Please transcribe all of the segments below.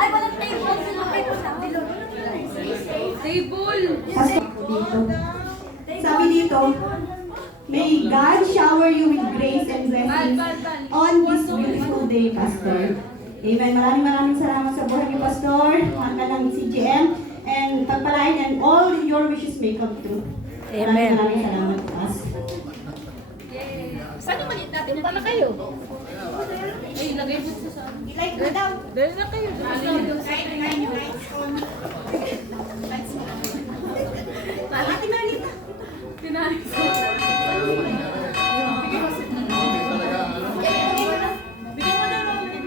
Ay, walang table. Table! Dito. Sabi dito, may God shower you with grace and blessings on this beautiful day, Pastor. Amen. Maraming salamat sa buhay ni Pastor, hanggang ng CGM, and pagpalain and all your wishes may come true. Amen. Maraming salamat, Pastor. Saan yung maliit natin? Punta na kayo. Ay, lagay mo sa I-like mo daw. Dahil na kayo. Ate Marlita. Pinaris ko. Bigyan mo na Robin.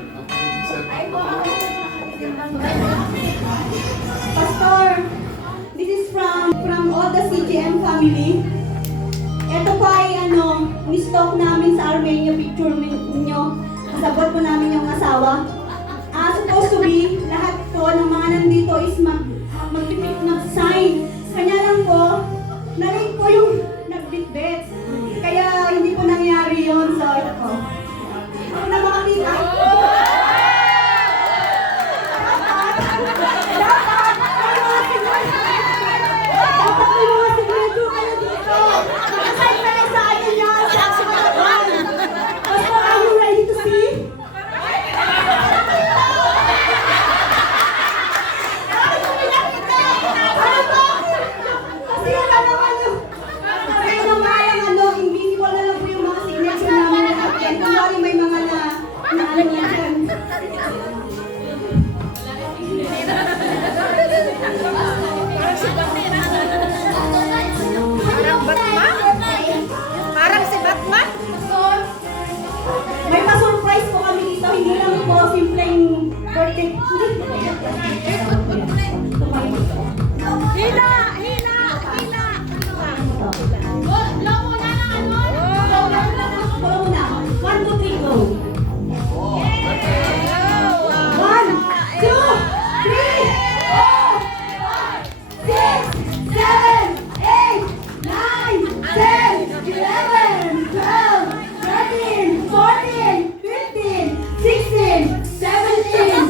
Pastor, this is from all the CGM family. Ito po ay ni-stock namin sa Armenia picture ninyo. Kasabot po namin yung asawa. Supposed to be, lahat po ng mga nandito is mag-sign. Kanya lang po, nalate po yung nagbitbit. Kaya hindi po nangyari yun. So, ito po. Ako na makakita. Parang Batman? Parang si Batman? May pa-surprise po kami dito. Hindi lang po simpleng birthday. Hila! Hila! Hila! Blow mo na ng ano? Follow mo na. 1, 2, 3, go. 1, 2, 3, 4, 5, 6, 7, 8, 9, 10, 11, 12, 13, 14, 15, 16, 17,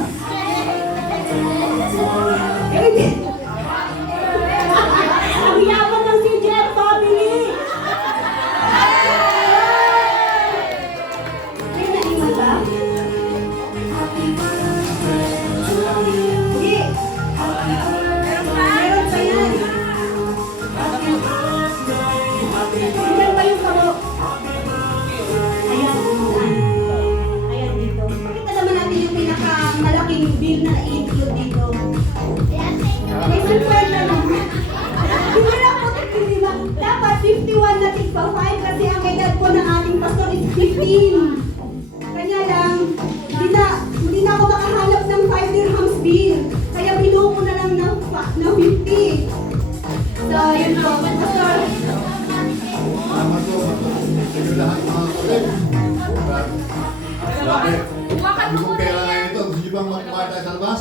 18. Ang yaman ng CGM family! May naiwan ba? Hindi. Meron pa yan. Meron pa yung karo. Ayan. Ayan dito. Pakita naman natin yung pinakamalaking bill na na-include dito. May 50 naman. Hindi lang po tig-lima. Dapat 51 na tig-5 kasi ang edad po ng ating pastor is 15. Kanya lang, hindi na ako makahanap ng 5 dirhams bill. Kaya binuo ko na lang ng 50. So, yun po, pastor. Salamat po. Sige lahat mga kulit. Grabe. Hindi ko pera ngayon ito. Gusto niyo bang magkuha tayo sa labas?